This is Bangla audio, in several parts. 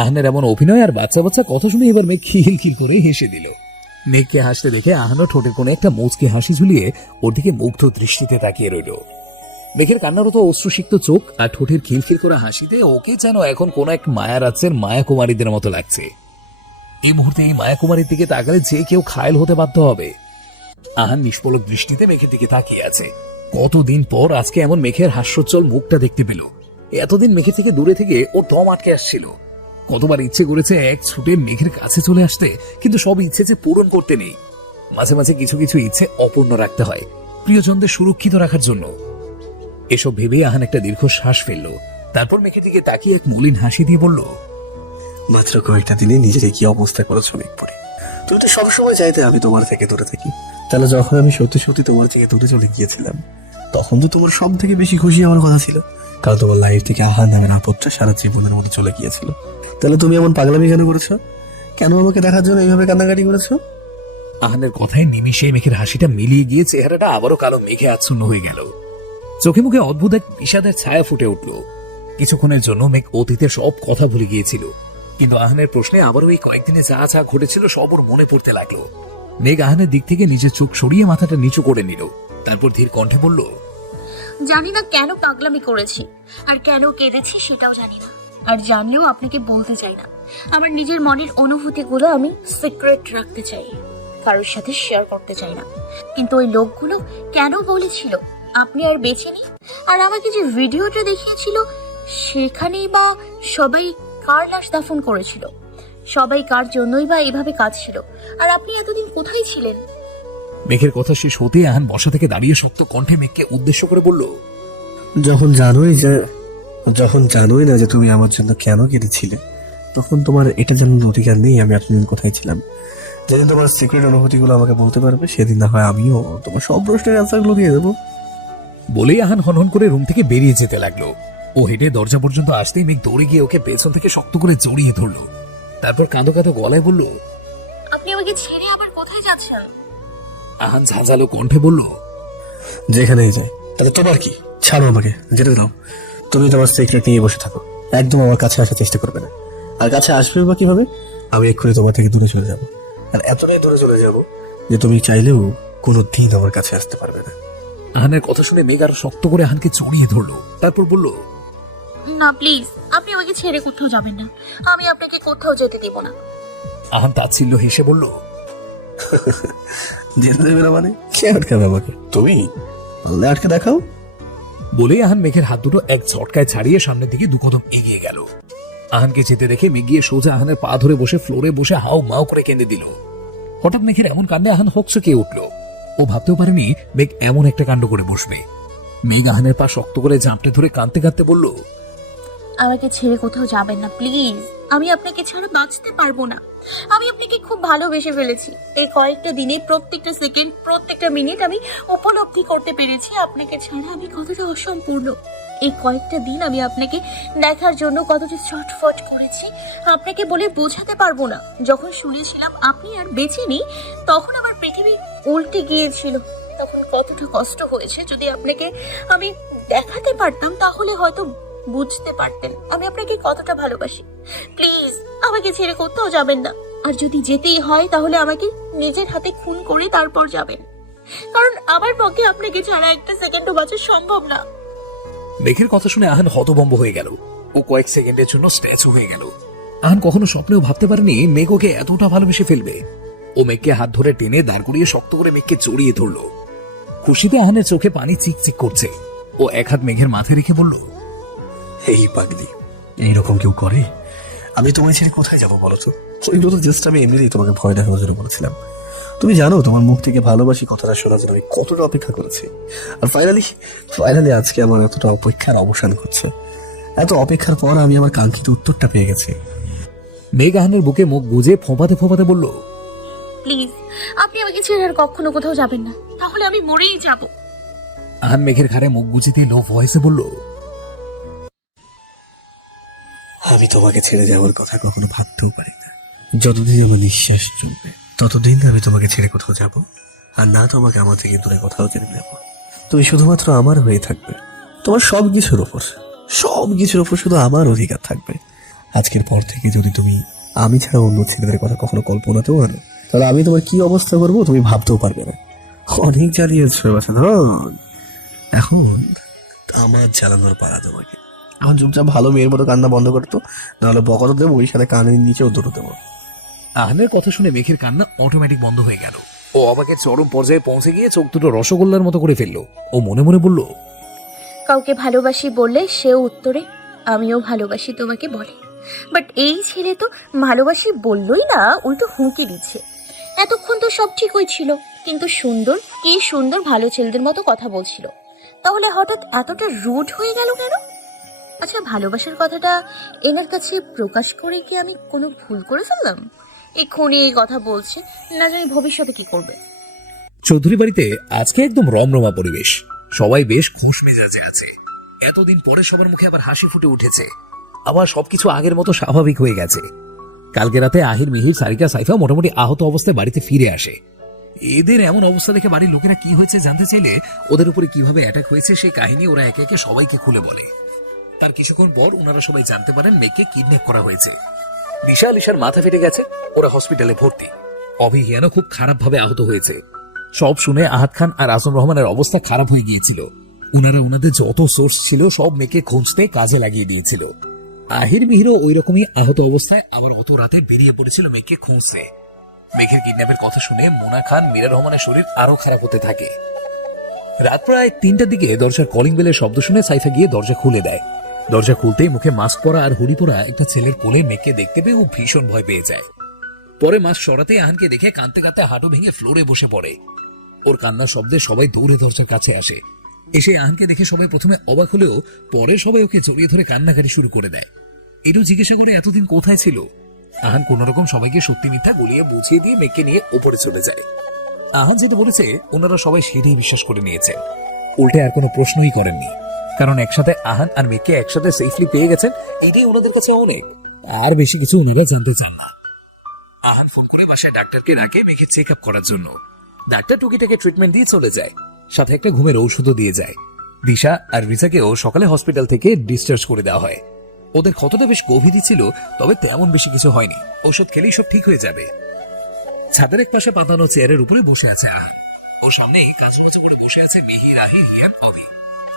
আহানের এমন অভিনয় আর বাচ্চা বাচ্চা কথা শুনে এবার মেঘ খিলখিল করে হেসে দিল। মেঘকে হাসতে দেখে আহানও ঠোঁটের কোণে একটা মুচকি হাসি ঝুলিয়ে ওর দিকে মুগ্ধ দৃষ্টিতে তাকিয়ে রইল। মেঘের কান্নারত অশ্রুসিক্ত চোখ আর ঠোঁটের খিলখিল করা হাসিতে ওকে যেন এখন কোন এক মায়া রাজ্যের মায়া কুমারীদের মতো লাগছে। এই মুহূর্তে এই মায়া কুমারীর দিকে তাকালে যে কেউ ঘায়েল হতে বাধ্য হবে। আহান নিষ্পলক দৃষ্টিতে মেঘের দিকে তাকিয়ে আছে। কতদিন পর আজকে এমন মেঘের হাস্যোজ্জ্বল মুখটা দেখতে পেল। এতদিন মেঘের থেকে দূরে থেকে ও দম আটকে আসছিল। কতবার ইচ্ছে করেছে এক ছুটে মেঘের কাছে চলে আসতে, কিন্তু সব ইচ্ছে যে পূরণ করতে নেই। মাঝে মাঝে কিছু কিছু ইচ্ছে অপূর্ণ রাখতে হয় প্রিয়জনদের সুরক্ষিত রাখার জন্য। এসব ভেবে আহান একটা দীর্ঘ শ্বাস ফেলল। তারপর মেঘের দিকে তাকিয়ে এক মলিন হাসি দিয়ে বলল, মাত্র কয়েকটা দিনে নিজের কি অবস্থা করেছো মেঘ পড়ে। তুমি তো সবসময় চাইতে আমি তোমার থেকে দূরে থাকি, তাহলে যখন আমি সত্যি সত্যি তোমার থেকে দূরে চলে গিয়েছিলাম তখন তো তোমার সব থেকে বেশি খুশি আমার কথা ছিল, কারণ তোমার লাইফ থেকে আহান নামের আপদটা সারা জীবনের মতো চলে গিয়েছিল। তাহলে তুমি এমন পাগলামি কেন করেছো? কেন আমাকে দেখার জন্য এইভাবে কান্নাকাটি করেছো? আহানের কথায় নিমিষে মেঘের হাসিটা মিলিয়ে গিয়ে চেহারাটা আবারও কালো মেঘে আচ্ছন্ন হয়ে গেল। চোখে মুখে অদ্ভুত এক বিষাদের ছায়া ফুটে উঠল। কিছুক্ষণের জন্য মেঘ অতীতের সব কথা ভুলে গিয়েছিল, কিন্তু আহানের প্রশ্নে আবারও এই কয়েকদিনে যা যা ঘটেছিল সব ওর মনে পড়তে লাগলো। মেঘ আহানের দিক থেকে নিজের চোখ সরিয়ে মাথাটা নিচু করে নিল। তারপর ধীর কণ্ঠে বলল, জানি না কেন পাগলামি করেছি আর কেন কেঁদেছি সেটাও জানি না, আর জানলেও আপনাকে বলতে চাই না। আমার নিজের মনের অনুভূতিগুলো আমি সিক্রেট রাখতে চাই, কারোর সাথে শেয়ার করতে চাই না। কিন্তু ওই লোকগুলো কেন বলেছিল আপনি আর বেঁচে নেই, আর আমাকে যে ভিডিওটা দেখিয়েছিল সেখানেই বা সবাই কার লাশ দাফন করেছিল, সবাই কার জন্যই বা এভাবে কাঁদছিল, আর আপনি এতদিন কোথায় ছিলেন? মেঘের কথা শেষ হতে আহান বসা থেকে দাঁড়িয়ে শক্ত কণ্ঠে মেঘকে উদ্দেশ্য করে বলল, যখন জানোই না যে তুমি আমার জন্য কেন কেঁদেছিলে, তখন তোমার এটা জানার অধিকার নেই আমি এতদিন কোথায় ছিলাম। যেদিন তোমার সিক্রেট অনুভূতিগুলো আমাকে বলতে পারবে সেদিন না হয় আমিও তোমার সব প্রশ্নের অ্যান্সারগুলো দিয়ে দেবো। বলেই আহান হনহন করে রুম থেকে বেরিয়ে যেতে লাগলো। ও হেঁটে দরজা পর্যন্ত আসতেই মেঘ দৌড়ে গিয়ে ওকে পেছন থেকে শক্ত করে জড়িয়ে ধরলো। তারপর কাঁদো কাঁদো গলায় বলল, আপনি আমাকে ছেড়ে আবার কোথায় যাচ্ছেন? আহান ঝাঁঝালো কণ্ঠে বলল, যেখানেই যায় তাহলে তোমার কি, ছাড়ো আমাকে, যেতে দাও। তুমি তোমার সিক্রেট নিয়ে বসে থাকো, একদম আমার কাছে আসার চেষ্টা করবে না। আর কাছে আসবে বা কিভাবে? আমি এক্ষুনি তোমার থেকে দূরে চলে যাব, আর এতটাই দূরে চলে যাব যে তুমি চাইলেও কোনো দিন আমার কাছে আসতে পারবে না। আহানের কথা শুনে মেঘ আরো শক্ত করে আহানকে জড়িয়ে ধরলো। তারপর বলল, না প্লিজ, আপনি আমাকে ছেড়ে কোথাও যাবেন না, আমি আপনাকে কোথাও যেতে দিব না। আহান তাচ্ছিল্য হেসে বলল, যেতে দেবে না মানে? কে আটকাবে আমাকে? তুমি আটকে দেখাও। বলেই আহান মেঘের হাত দুটো এক ঝটকায় ছাড়িয়ে সামনের দিকে দু কদম এগিয়ে গেল। আহানকে যেতে দেখে মেঘ গিয়ে সোজা আহানের পা ধরে বসে ফ্লোরে বসে হাও মাও করে কেঁদে দিল। হঠাৎ মেঘের এমন কাণ্ডে আহান হকচকিয়ে উঠল। ও ভাবতেও পারেনি মেঘ এমন একটা কাণ্ড করে বসবে। মেঘ আহানের পা শক্ত করে জাপটে ধরে কাঁদতে কাঁদতে বলল, আমাকে ছেড়ে কোথাও যাবেন না প্লিজ, আমি আপনাকে ছাড়া বাঁচতে পারবো না। আমি আপনাকে খুব ভালোবেসে ফেলেছি। এই কয়েকটা দিনে প্রত্যেকটা সেকেন্ড, প্রত্যেকটা মিনিট আমি উপলব্ধি করতে পেরেছি আপনাকে ছাড়া আমি কতটা অসম্পূর্ণ। এই কয়েকটা দিন আমি আপনাকে দেখার জন্য কতটা ছটফট করেছি আপনাকে বলে বোঝাতে পারবো না। যখন শুনেছিলাম আপনি আর বেঁচে নেই তখন আমার পৃথিবী উল্টে গিয়েছিল। তখন কতটা কষ্ট হয়েছে, যদি আপনাকে আমি দেখাতে পারতাম তাহলে হয়তো বুঝতে পারতেন আমি আপনাকে কতটা ভালোবাসি। প্লিজ আমাকে ছেড়ে কোথাও যাবেন না, আর যদি যেতেই হয় তাহলে আমাকে নিজের হাতে খুন করে তারপর যাবেন, কারণ আমার পক্ষে আপনাকে ছাড়া একটা সেকেন্ডও বাঁচা সম্ভব না। মেঘের কথা শুনে আহান হতভম্ব হয়ে গেল। ও কয়েক সেকেন্ডের জন্য স্ট্যাচু হয়ে গেল। আহান কখনো স্বপ্নেও ভাবতে পারেনি মেঘ ওকে এতটা ভালোবেসে ফেলবে। ও মেঘকে হাত ধরে টেনে দাঁড় করিয়ে শক্ত করে মেঘকে জড়িয়ে ধরল। খুশিতে আহানের চোখে পানি চিকচিক করছে। ও এক হাত মেঘের মাথায় রেখে বলল, এই পাগলি, এইরকম কেউ করে? আমি তোমায় ছেড়ে কোথায় যাবো বলো তো? ওইগুলো তো জাস্ট আমি এমনিতেই তোমাকে ভয় দেখানোর জন্য বলেছিলাম। তুমি জানো তোমার মুখ থেকে ভালোবাসি কথাটা শোনার জন্য আমি কতটা অপেক্ষা করেছি। আর ফাইনালি আজকে আমার এতটা অপেক্ষার অবসান ঘটছে। এত অপেক্ষার পর আমি আমার কাঙ্ক্ষিত উত্তরটা পেয়ে গেছি। মেঘ আহানের বুকে মুখ গুজে ফোঁপাতে ফোঁপাতে বলল, প্লিজ আপনি আমাকে ছেড়ে আর কখনো কোথাও যাবেন না, তাহলে আমি মরেই যাব। আহান মেঘের ঘাড়ে মুখ গুজে দিয়ে লো ভয়েসে বলল, আমি তোমাকে ছেড়ে যাওয়ার কথা কখনো ভাবতেও পারি না। যতদিন আমার নিঃশ্বাস চলবে ততদিন আমি তোমাকে ছেড়ে কোথাও যাব, আর না তোমাকে আমার থেকে দূরে কোথাও ছেড়ে যাবো। তুমি শুধুমাত্র আমার হয়ে থাকবে। তোমার সবকিছুর ওপর শুধু আমার অধিকার থাকবে। আজকের পর থেকে যদি তুমি আমি ছাড়া অন্য ছেলেদের কথা কখনো কল্পনাতেও আনো, তাহলে আমি তোমার কি অবস্থা করবো তুমি ভাবতেও পারবে না। অনেক জ্বালিয়েছ বাছাধন, এখন আমার জ্বালানোর পাড়া তোমাকে। এখন চুপচাপ ভালো মেয়ের মতো কান্না বন্ধ করতো, নাহলে বকত দেবো, ওই সাথে কানের নিচেও দুটো দেবো। আহানের কথা শুনে মেঘের কান্না অটোমেটিক বন্ধ হয়ে গেল। ও অবাকের চরম পর্যায়ে পৌঁছে গিয়ে চোখ দুটো রসগোল্লার মতো করে ফেললো। ও মনে মনে বলল, কাউকে ভালোবাসি বললে সেও উত্তরে আমিও ভালোবাসি তোমাকে বলে। বাট এই ছেলে তো ভালোবাসি বললই না, উল্টো হুঁকি দিচ্ছে। এতক্ষণ তো সব ঠিকই ছিল, কিন্তু সুন্দর কি সুন্দর ভালো ছেলেদের মতো কথা বলছিল, তাহলে হঠাৎ এতটা রুড হয়ে গেল কেন? আচ্ছা, ভালোবাসার কথাটা এনার কাছে প্রকাশ করে কি আমি কোনো ভুল করে ফেললাম? এক্ষুনি এই কথা বলছে, না জানি ভবিষ্যতে কি করবে। চৌধুরী বাড়িতে আজকে একদম রমরমা পরিবেশ। সবাই বেশ খোশ মেজাজে আছে। এতদিন পরে সবার মুখে আবার হাসি ফুটে উঠেছে। আবার সবকিছু আগের মতো স্বাভাবিক হয়ে গেছে। কালকে রাতে আহির, মিহির, সারিকা, সাইফা মোটামুটি আহত অবস্থায় বাড়িতে ফিরে আসে। এদের এমন অবস্থা দেখে বাড়ির লোকেরা কি হয়েছে জানতে চাইলে ওদের উপরে কিভাবে অ্যাটাক হয়েছে সেই কাহিনী ওরা একে একে সবাইকে খুলে বলে। তার কিছুক্ষণ পর ওনারা সবাই জানতে পারেন মেয়েকে কিডন্যাপ করা হয়েছে। দিশা আলিশার মাথা ফেটে গেছে, ওরা হসপিটালে ভর্তি। অভিহিয়ানও খুব খারাপ ভাবে আহত হয়েছে। সব শুনে আহাদ খান আর আসম রহমানের অবস্থা খারাপ হয়ে গিয়েছিল। ওনারা ওনাদের যত সোর্স ছিল সব মেয়েকে খুঁজতে কাজে লাগিয়ে দিয়েছিল। আহির, মিহিরও ওই রকমই আহত অবস্থায় আবার অত রাতে বেরিয়ে পড়েছিল মেয়েকে খুঁজতে। মেঘের কিডন্যাপের কথা শুনে মোনা খান, মীরা রহমানের শরীর আরো খারাপ হতে থাকে। রাত প্রায় 3টার দিকে দরজার কলিং বেলের শব্দ শুনে সাইফা গিয়ে দরজা খুলে দেয়। দরজা খুলতেই মুখে মাস্ক পরা আর হুডি পরা একটা ছেলের কোলে মেয়েকে দেখতে পেয়ে ও ভীষণ ভয় পেয়ে যায়। পরে মাস্ক সরাতে আহানকে দেখে কাঁদতে কাঁদতে হাঁটু ভেঙে ফ্লোরে বসে পড়ে। ওর কান্নার শব্দে সবাই দৌড়ে দরজার কাছে আসে। এসে আহানকে দেখে সবাই প্রথমে অবাক হলেও পরে সবাই ওকে জড়িয়ে ধরে কান্নাকাটি শুরু করে দেয়। এটাও জিজ্ঞাসা করে এতদিন কোথায় ছিল। আহান কোন রকম সবাইকে সত্যি মিথ্যা গলিয়ে বুঝিয়ে দিয়ে মেয়েকে নিয়ে ওপরে চলে যায়। আহান যেটা বলেছে ওনারা সবাই সেটাই বিশ্বাস করে নিয়েছেন, উল্টে আর কোনো প্রশ্নই করেননি। কারণ একসাথে আহান আর মেয়েকে একসাথে সেফলি পেয়ে গেছেন, এটাই ওনাদের কাছে অনেক। আর বেশি কিছু ওনারা জানতে চান না। আহান ফোন করে বাসায় ডাক্তারকে ডাকে মেয়েকে চেক আপ করার জন্য। ডাক্তার টুকিটাকে ট্রিটমেন্ট দিয়ে চলে যায়, সাথে একটা ঘুমের ঔষধও দিয়ে যায়। দিশা আর রিজাকেও সকালে হসপিটাল থেকে ডিসচার্জ করে দেওয়া হয়। ওদের ক্ষতটা বেশ গভীরই ছিল, তবে তেমন বেশি কিছু হয়নি। ওষুধ খেলেই সব ঠিক হয়ে যাবে। ছাদের এক পাশে পাতানো চেয়ারের উপরে বসে আছে আহান। ওর সামনে কাঁচমচে করে বসে আছে মিহির, আহির, হিয়ান, অভি।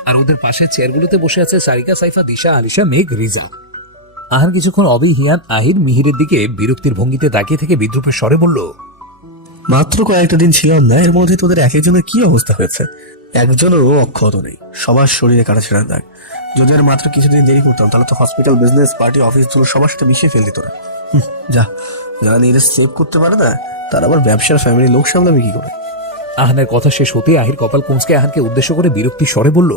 আর ওদের পাশে চেয়ারগুলোতে বসে আছে সারিকা, সাইফা, দিশা, আলিশা, মেঘ, রিজা। আহান কিছুক্ষণ অভি, হিয়ান, আহির, মিহিরের দিকে বিরক্তির ভঙ্গিতে তাকিয়ে থেকে বিদ্রুপের স্বরে বলল, মাত্র কয়েকটা দিন ছিলাম না, এর মধ্যে তোদের এক একজনের কি অবস্থা হয়েছে। একজনেরও অক্ষত নেই, সবার শরীরে কাটা ছেঁড়া দাগ। যদি আর মাত্র কিছুদিন দেরি করতাম তাহলে তো হসপিটাল, বিজনেস, পার্টি, অফিস গুলো সবার সাথে মিশিয়ে ফেলতি তোরা। যা, যারা নিজেদের সেভ করতে পারে না তারা আবার ব্যবসার ফ্যামিলি লোক সামলাবে কি করে। আহানের কথা শেষ হতে আহির কপাল কুঁচকে আহানকে উদ্দেশ্য করে বিরক্তির স্বরে বলল,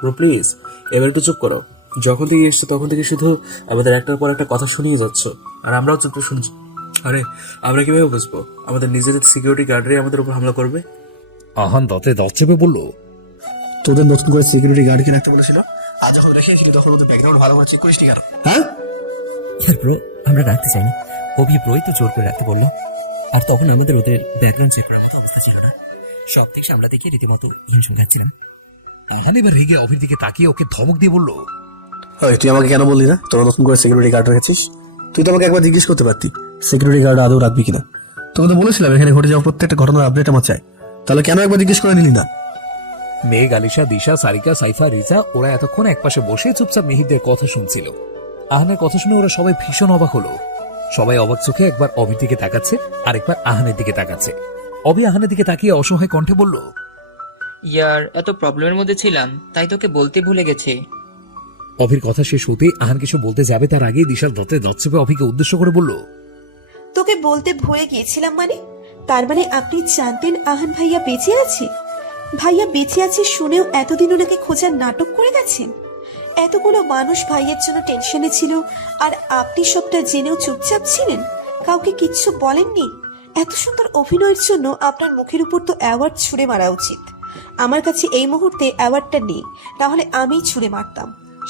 ব্রো প্লিজ এবার একটু চুপ করো। যখন থেকে এসছো তখন থেকে শুধু আমাদের একটার পর একটা কথা শুনিয়ে যাচ্ছ, আর আমরাও চুপ শুনছি। আরে আমরা কিভাবে বুঝবো আমাদের নিজেদের সিকিউরিটি গার্ডরাই আমাদের উপর হামলা করবে? আহান দাঁতে দাঁত চেপে বলল, তোদের নতুন করে সিকিউরিটি গার্ডকে রাখতে বলেছিল, আজ যখন রেখেছিলি তখন ওদের ব্যাকগ্রাউন্ড ভালো করে চেক করিস নি কেন? হ্যাঁ ব্রো, আমরা রাখতে চাইনি, অভি ব্রোই তো জোর করে রাখতে বললো। আর তখন আমাদের ওদের ব্যাকগ্রাউন্ড চেক করার মতো অবস্থা ছিল না। সব থেকে সামলা দেখে রীতিমতো হিমশিম খাচ্ছিলাম। আহান এবার রেগে অভির দিকে তাকিয়ে ওকে ধমক দিয়ে বলল, তুই আমাকে কেন বললি না তোরা নতুন করে সিকিউরিটি গার্ড রেখেছিস? তুই তো আমাকে একবার জিজ্ঞেস করতে পারতি সিকিউরিটি গার্ড আদৌ রাখবি কিনা। তোকে তো বলেছিলাম এখানে ঘটে যাওয়া প্রত্যেকটা ঘটনার আপডেট আমার চাই, তাহলে কেন একবার জিজ্ঞেস করে নিলি না? মেঘ, আলিশা, দিশা, সারিকা, সাইফা, রিজা ওরা এতক্ষণ একপাশে বসে চুপচাপ মিহিরদের কথা শুনছিল। আহানের কথা শুনে ওরা সবাই ভীষণ অবাক হলো। সবাই অবাক চোখে একবার অভির দিকে তাকাচ্ছে আর একবার আহানের দিকে তাকাচ্ছে। অভি আহানের দিকে তাকিয়ে অসহায় কণ্ঠে বলল, ইয়ার এত প্রবলেমের মধ্যে ছিলাম তাই তোকে বলতে ভুলে গেছি। অভির কথা শেষ হতেই আহান কিছু বলতে যাবে তার আগেই দিশার দাঁতে দাঁত চেপে অভিকে উদ্দেশ্য করে বলল, তোকে বলতে ভুলে গিয়েছিলাম মানে? তার মানে আপনি জানতেন আহান ভাইয়া বেঁচে আছে? ভাইয়া বেঁচে আছে শুনেও এতদিন ওনাকে খোঁজার নাটক করে গেছেন। এতগুলো মানুষ ভাইয়ের জন্য টেনশনে ছিল আর আপনি সবটা জেনেও চুপচাপ ছিলেন, কাউকে কিচ্ছু বলেননি। এত সুন্দর অভিনয়ের জন্য আপনার মুখের উপর তো অ্যাওয়ার্ড ছুঁড়ে মারা উচিত। আমার কাছে এই মুহূর্তে অ্যাওয়ার্ডটা নেই, তাহলে আমিই ছুঁড়ে মারতাম।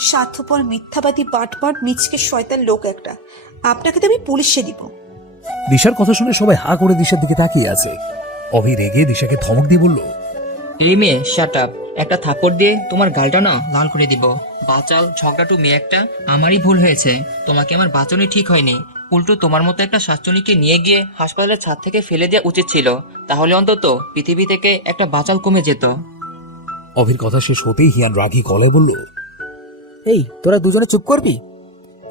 স্বার্থপর, মিথ্যাবাদী, বাটপাট, মিচকে শয়তান লোক একটা। আপনাকে তো আমি পুলিশে দিব। দিশার কথা শুনে সবাই হা করে দিশার দিকে তাকিয়ে আছে। অভি রেগে দিশাকে ধমক দিয়ে বলল, রিমে শাট আপ, একটা থাপ্পড় দিয়ে তোমার গালটা না লাল করে দিব। বাচাল ঝগড়াটু মেয়ে একটা। আমারই ভুল হয়েছে, তোমাকে আমার বাঁচানো ঠিক হয়নি। উল্টো তোমার মতো একটা শাকচুনিকে নিয়ে গিয়ে হাসপাতালের ছাদ থেকে ফেলে দেওয়া উচিত ছিল, তাহলে অন্তত পৃথিবী থেকে একটা বাচাল কমে যেত। অভির কথা শেষ হতেই হিয়ান রাগী গলায় বলল, এই তোরা দুজনে চুপ করবি?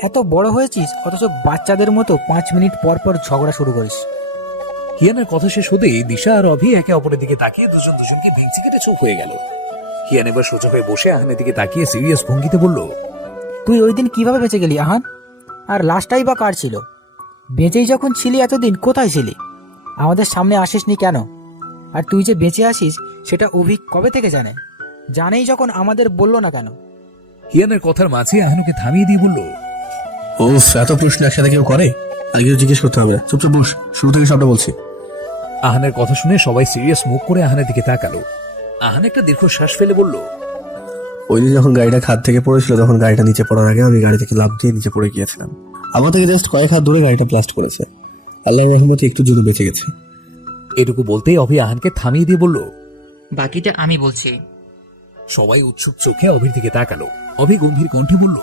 এত বড় হয়েছিস অথচ বাচ্চাদের মতো 5 মিনিট পর পর ঝগড়া শুরু করিস। হিয়ানের কথা শেষ হতেই দিশা আর অভি একে অপরের দিকে তাকিয়ে দুজন দুজনকে ভেঙচি কেটে চুপ হয়ে গেল। হিয়ান এবার সোজা হয়ে বসে আহানের দিকে তাকিয়ে সিরিয়াস ভঙ্গিতে বলল, তুই ওই দিন কিভাবে বেঁচে গেলি আহান? আর লাশটাই বা কার ছিল? বেঁচেই যখন ছিলি এতদিন কোথায় ছিলি? আমাদের সামনে আসিসনি কেন? আর তুই যে বেঁচে আসিস সেটা অভিক কবে থেকে জানে? জানেই যখন আমাদের বললো না কেন? হিয়ানের কথার মাঝে আহানুকে থামিয়ে দিয়ে বলল, ও এত প্রশ্ন একসাথে কেউ করে? আগে জিজ্ঞেস করতে হবে না, চুপচাপ বস, শুরু থেকে সবটা বলছি। আহানের কথা শুনে সবাই সিরিয়াস মুখ করে আহানের দিকে তাকালো। আহান একটা দীর্ঘশ্বাস ফেলে বলল, ওই দিন যখন গাড়িটা খাদ থেকে পড়েছিল তখন গাড়িটা নিচে পড়ার আগে আমি গাড়ি থেকে লাফ দিয়ে নিচে পড়ে গিয়েছিলাম। আমার থেকে জাস্ট কয়েক হাত দূরে গাড়িটা ব্লাস্ট করেছে। আল্লাহর রহমতে একটু জন্য বেঁচে গেছে। এটুকু বলতেই অভি আহানকে থামিয়ে দিয়ে বলল, বাকিটা আমি বলছি। সবাই উৎসুক চোখে অভির দিকে তাকালো। অভি গম্ভীর কণ্ঠে বলল,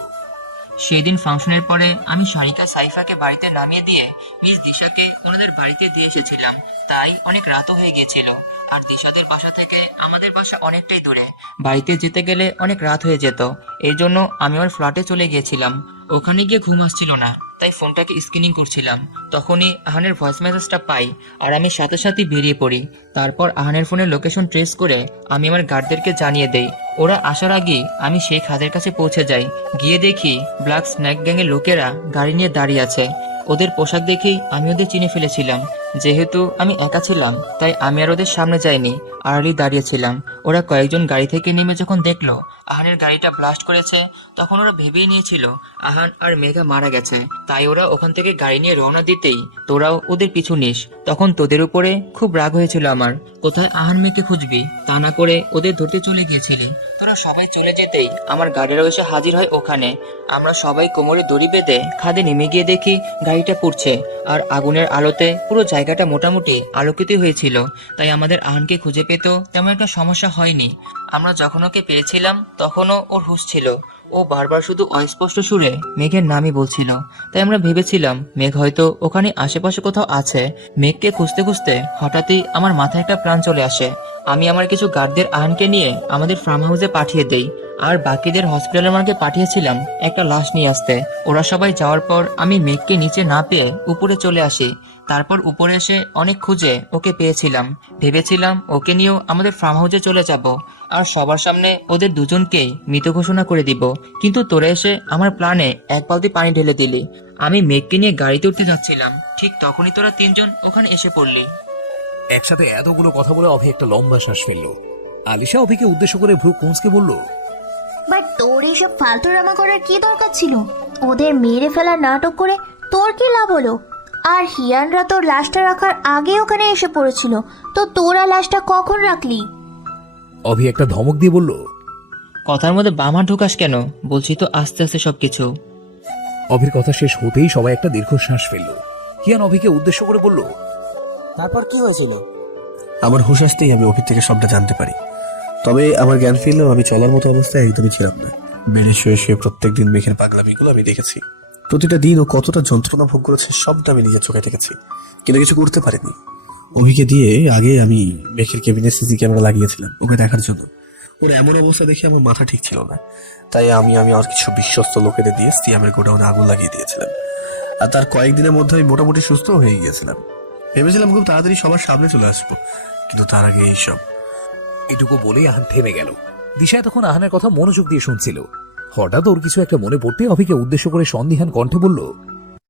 সেই দিন ফাংশনের পরে আমি সারিকা সাইফাকে বাড়িতে নামিয়ে দিয়ে মিস দিশাকে ওনাদের বাড়িতে দিয়ে এসেছিলাম, তাই অনেক রাতও হয়ে গিয়েছিল। আর দিশাদের বাসা থেকে আমাদের বাসা অনেকটাই দূরে, বাড়িতে যেতে গেলে অনেক রাত হয়ে যেত। এই জন্য আমি আমার ফ্ল্যাটে চলে গিয়েছিলাম। ওখানে গিয়ে ঘুম আসছিল না, তাই ফোনটাকে স্ক্রিনিং করছিলাম। তখনই আহানের ভয়েস মেসেজটা পাই আর আমি সাথে সাথে বেরিয়ে পড়ি। তারপর আহানের ফোনের লোকেশন ট্রেস করে আমি আমার গার্ডদেরকে জানিয়ে দেই। ওরা আসার আগেই আমি সেই খাদের কাছে পৌঁছে যাই। গিয়ে দেখি ব্ল্যাক স্ন্যাক গ্যাংয়ের লোকেরা গাড়ি নিয়ে দাঁড়িয়ে আছে। ওদের পোশাক দেখেই আমি ওদের চিনে ফেলেছিলাম। যেহেতু আমি একা ছিলাম তাই আমি আর ওদের সামনে যাইনি, আড়ালি দাঁড়িয়েছিলাম। ওরা কয়েকজন গাড়ি থেকে নেমে যখন দেখলো আহানের গাড়িটা ব্লাস্ট করেছে, তখন ওরা ভেবেই নিয়েছিল আহান আর মেঘা মারা গেছে। তাই ওরা ওখান থেকে গাড়ি নিয়ে রওনা দিতেই তোরাও ওদের পিছু নিস। তখন তোদের উপরে খুব রাগ হয়েছিল আমার। কোথায় আহান মেয়েকে খুঁজবি, তা না করে ওদের ধরতে চলে গিয়েছিলি। তোরা সবাই চলে যেতেই আমার গাড়িরাও এসে হাজির হয় ওখানে। আমরা সবাই কোমরে দড়ি বেঁধে খাদে নেমে গিয়ে দেখি গাড়িটা পুড়ছে, আর আগুনের আলোতে পুরো জায়গাটা মোটামুটি আলোকিত হয়েছিল। তাই আমাদের আহানকে খুঁজে পেতে তেমন একটা সমস্যা হয়নি। আমরা যখন ওকে পেয়েছিলাম তখনও ওর হুঁশ ছিল। ও বারবার শুধু অস্পষ্ট সুরে মেঘের নামই বলছিল। তাই আমরা ভেবেছিলাম মেঘ হয়তো ওখানে আশেপাশে কোথাও আছে। মেঘকে খুঁজতে খুঁজতে হঠাৎই আমার মাথায় একটা প্ল্যান চলে আসে। আমি আমার কিছু গার্ডদের আহানকে নিয়ে আমাদের ফার্ম হাউসে পাঠিয়ে দেই, আর বাকিদের হসপিটালের মার্গে পাঠিয়েছিলাম একটা লাশ নিয়ে আসতে। ওরা সবাই যাওয়ার পর আমি মেঘকে নিচে না পেয়ে উপরে চলে আসি। তারপর উপরে এসে অনেক খুঁজে ওকে পেয়েছিলাম। ভেবেছিলাম ওকে নিয়েও আমাদের ফার্ম হাউসে চলে যাব আর সবার সামনে ওদের দুজনকেই মৃত ঘোষণা করে দিব। কিন্তু তোরা এসে আমার প্ল্যানে এক বালতি পানি ঢেলে দিলি। আমি মেঘকে নিয়ে গাড়িতে উঠতে যাচ্ছিলাম, ঠিক তখনই তোরা তিনজন ওখানে এসে পড়লি। একসাথে এতগুলো কথা বলে অভি একটা লম্বা শ্বাস ফেলল। আলিশা অভিকে উদ্দেশ্য করে ভ্রু কুঁচকে বলল, বাট তোর এইসব ফালতু ড্রামা করার কি দরকার ছিল? ওদের মেরে ফেলার নাটক করে তোর কি লাভ হলো? আর হিয়ানরা তোর লাশটা রাখার আগে ওখানে এসে পড়েছিল, তো তোরা লাশটা কখন রাখলি? অভি একটা ধমক দিয়ে বলল, কথার মধ্যে বামা ঢুকাস কেন? বলছি তো আস্তে আস্তে সবকিছু। অভির কথা শেষ হতেই সবাই একটা দীর্ঘশ্বাস ফেলল। হিয়ান অভিকে উদ্দেশ্য করে বলল, তারপর কি হয়েছিল? আমার হুঁশ আসতেই আমি অভির থেকে সবটা জানতে পারি। তবে আমার জ্ঞান ফিরলেও আমি চলার মতো অবস্থায় একদমই ছিলাম না। বেডে শুয়ে শুয়ে প্রত্যেকদিন মেঘের পাগলামিগুলো আমি দেখেছি। প্রতিটা দিন ও কতটা যন্ত্রণা ভোগ করেছে সবটা আমি নিজের চোখে দেখেছি, কিন্তু কিছু করতে পারিনি। অভিকে দিয়ে আগে আমি মেঘের কেবিনে সিসি ক্যামেরা লাগিয়েছিলাম ওকে দেখার জন্য। ওর এমন অবস্থা দেখে আমার মাথা ঠিক ছিল না, তাই আমি আর কিছু বিশ্বস্ত লোকেদের দিয়ে সিয়ামের গোডাউনে আগুন লাগিয়ে দিয়েছিলাম। আর তার কয়েকদিনের মধ্যে আমি মোটামুটি সুস্থ হয়ে গিয়েছিলাম। ভেবেছিলাম খুব তাড়াতাড়ি সবার সামনে চলে আসবো, কিন্তু তার আগে এইসব। এটুকু বলেই আহান থেমে গেল। দিশা তখন আহানের কথা মনোযোগ দিয়ে শুনছিল। হঠাৎ ওর কিছু একটা মনে পড়তে অভিকে উদ্দেশ্য করে সন্দিহান কণ্ঠে বলল,